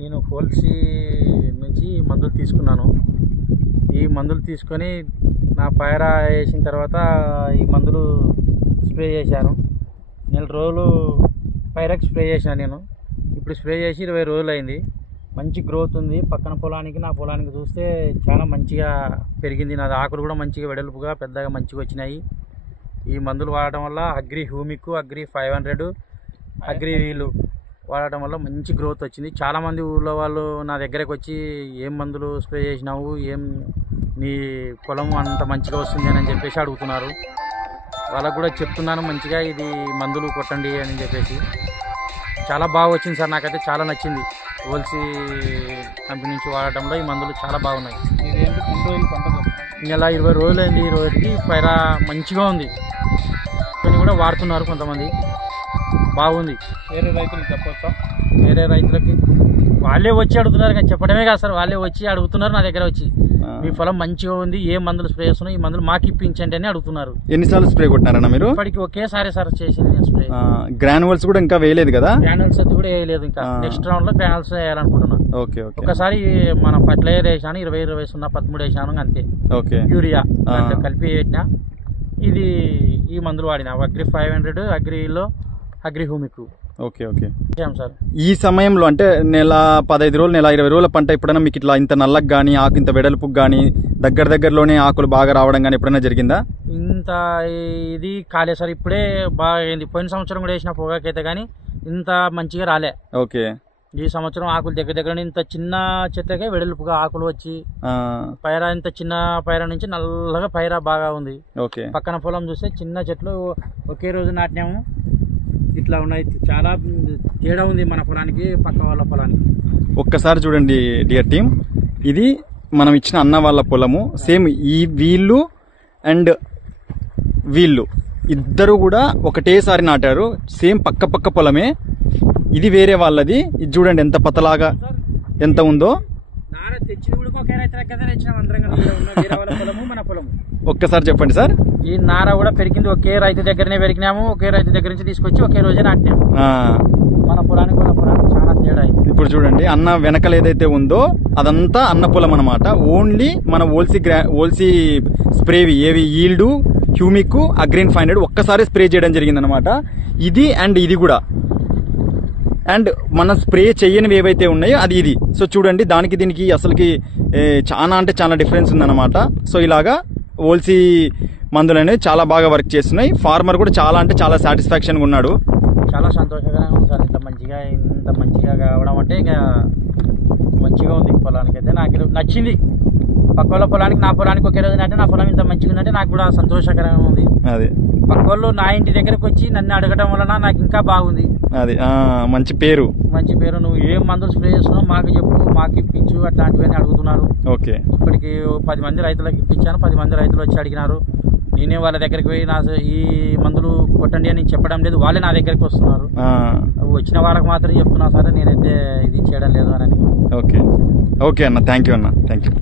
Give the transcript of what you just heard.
నేను హోల్సీ నుంచి మందులు తీసుకున్నాను. ఈ మందులు తీసుకొని నా పైరా వేసిన తర్వాత ఈ మందులు స్ప్రే చేశాను. 4 రోజులు పైరాకి స్ప్రే చేశాను నేను. ఇప్పుడు స్ప్రే చేసి 20 రోజులు అయింది. మంచి గ్రోత్ ఉంది. పక్కన పొలానికి నా పొలానికి చూస్తే చాలా మంచిగా పెరిగింది. నాది ఆకులు కూడా మంచిగా వెడల్పుగా పెద్దగా మంచిగా వచ్చినాయి. ఈ మందులు వాడటం వల్ల అగ్రి హ్యూమిక్, అగ్రి 500, అగ్రి వీలు వాడటం వల్ల మంచి గ్రోత్ వచ్చింది. చాలామంది ఊళ్ళో వాళ్ళు నా దగ్గరకు వచ్చి ఏం మందులు స్ప్రే చేసినావు, ఏం నీ పొలం అంత మంచిగా వస్తుంది అని చెప్పేసి అడుగుతున్నారు. వాళ్ళకు కూడా చెప్తున్నాను మంచిగా ఇది మందులు కొట్టండి అని చెప్పేసి. చాలా బాగా వచ్చింది సార్, నాకైతే చాలా నచ్చింది. హోల్సీ కంపెనీ నుంచి వాడటంలో ఈ మందులు చాలా బాగున్నాయి. నెల 20 రోజులు అయింది. ఈ రోజుకి పైరా మంచిగా ఉంది. కొన్ని కూడా వాడుతున్నారు కొంతమంది, బాగుంది. వేరే రైతులకు చెప్పొచ్చా? వేరే రైతులకి వాళ్ళే వచ్చి అడుగుతున్నారు, కానీ చెప్పడమే కాదు సార్, వాళ్ళే వచ్చి అడుగుతున్నారు నా దగ్గర వచ్చి, మీ పొలం మంచిగా ఉంది, ఏ మందులు స్ప్రే చేస్తున్నావు, ఈ మందులు మాకు ఇప్పించండి అని అడుగుతున్నారు. ఎన్నిసార్లు స్ప్రే కొట్టినారన్న మీరు? ఇప్పటికి ఒకేసారి సార్ చేసింది స్ప్రే. గ్రాన్యువల్స్ కూడా ఇంకా వేయలేదు కదా? గ్రాన్యువల్స్ అయితే కూడా వేయలేదు. ఇంకా నెక్స్ట్ రౌండ్ లో గ్రాన్యువల్స్ వేయాలనుకుంటున్నా. ఒకసారి మన ఫర్టిలైజర్ వేసాను, 20-20-13 వేసాను అంతే. యూరియా కలిపి పెట్టినా. ఇది ఈ మందులు వాడినా అగ్రి 500, అగ్రిలో అగ్రి హ్యూమిక్. సార్ ఈ సమయంలో అంటే నెల 15 రోజులు, నెల 20 రోజుల పంట ఎప్పుడైనా మీకు ఇట్లా ఇంత నల్లకి కానీ ఆకు ఇంత వెడల్పుకి కానీ దగ్గరలోనే ఆకులు బాగా రావడం కానీ ఎప్పుడైనా జరిగిందా? ఇంత ఇది కాలే సార్, ఇప్పుడే బాగా అయింది. పోయిన సంవత్సరం కూడా వేసిన పొగాకైతే కానీ ఇంత మంచిగా రాలే. ఈ సంవత్సరం ఆకులు దగ్గర ఇంత చిన్న చెట్లకే వెడల్పుగా ఆకులు వచ్చి పైరా ఇంత చిన్న పైరా నుంచి నల్లగా పైరా బాగా ఉంది. పక్కన పొలం చూస్తే చిన్న చెట్లు ఒకే రోజు నాటినాము, ఇట్లా ఉన్నాయి. చాలా తేడా ఉంది మన పొలానికి పక్క వాళ్ళ పొలానికి. ఒక్కసారి చూడండి డియర్ టీమ్, ఇది మనం ఇచ్చిన అన్న వాళ్ళ పొలము. సేమ్ ఈ వీళ్ళు అండ్ వీళ్ళు ఇద్దరు కూడా ఒకటేసారి నాటారు. సేమ్ పక్క పొలమే. ఇది వేరే వాళ్ళది. ఇది చూడండి ఎంత పతలాగా ఎంత ఉందో. ఒక్కసారి చెప్పండి సార్. ఈ నార కూడా పెరిగింది ఒకే రైతు దగ్గరనే పెరిగినాము, ఒకే రైతు దగ్గర నుంచి తీసుకొచ్చి ఒకే రోజే నాటినాము. మన పొలానికి చాలా తేడా. ఇప్పుడు చూడండి అన్న వెనకలు ఏదైతే ఉందో అదంతా అన్న పొలం అనమాట. ఓన్లీ మన ఓల్సీ స్ప్రేవి ఏవి ఈల్డ్, హ్యూమిక్, అగ్రీన్ 500 ఒక్కసారి స్ప్రే చేయడం జరిగింది అనమాట. ఇది అండ్ ఇది కూడా. అండ్ మనం స్ప్రే చేయనివి ఏవైతే ఉన్నాయో అది ఇది. సో చూడండి దానికి దీనికి అసలుకి చాలా డిఫరెన్స్ ఉందన్నమాట. సో ఇలాగా ఓల్సీ మందులు అనేవి చాలా బాగా వర్క్ చేస్తున్నాయి. ఫార్మర్ కూడా చాలా సాటిస్ఫాక్షన్గా ఉన్నాడు. చాలా సంతోషంగా ఉంది సార్. ఇంత మంచిగా కావడం అంటే ఇంకా మంచిగా ఉంది. పొలానికి అయితే నాకు నచ్చింది. పక్క వాళ్ళ పొలానికి నా పొలానికి ఒకే రోజు అంటే నా పొలం ఇంత మంచిగా ఉందంటే నాకు కూడా సంతోషకరంగా ఉంది. పక్క వాళ్ళు నా ఇంటి దగ్గరకు వచ్చి నన్ను అడగడం వలన నాకు ఇంకా బాగుంది. మంచి పేరు. నువ్వు ఏం మందులు స్ప్రే చేస్తున్నావు మాకు చెప్పు, మాకు ఇప్పించు, అట్లాంటివన్నీ అడుగుతున్నారు. ఇప్పటికి 10 మంది రైతులకు ఇప్పించాను. 10 మంది రైతులు వచ్చి అడిగినారు. నేనే వాళ్ళ దగ్గరికి పోయి ఈ మందులు కొట్టండి అని చెప్పడం లేదు, వాళ్ళే నా దగ్గరికి వస్తున్నారు. వచ్చిన వాళ్ళకి మాత్రం చెప్తున్నా సరే, నేనైతే ఇది చేయడం లేదు అని. ఓకే అన్న, థ్యాంక్ యూ అన్న, థ్యాంక్ యూ.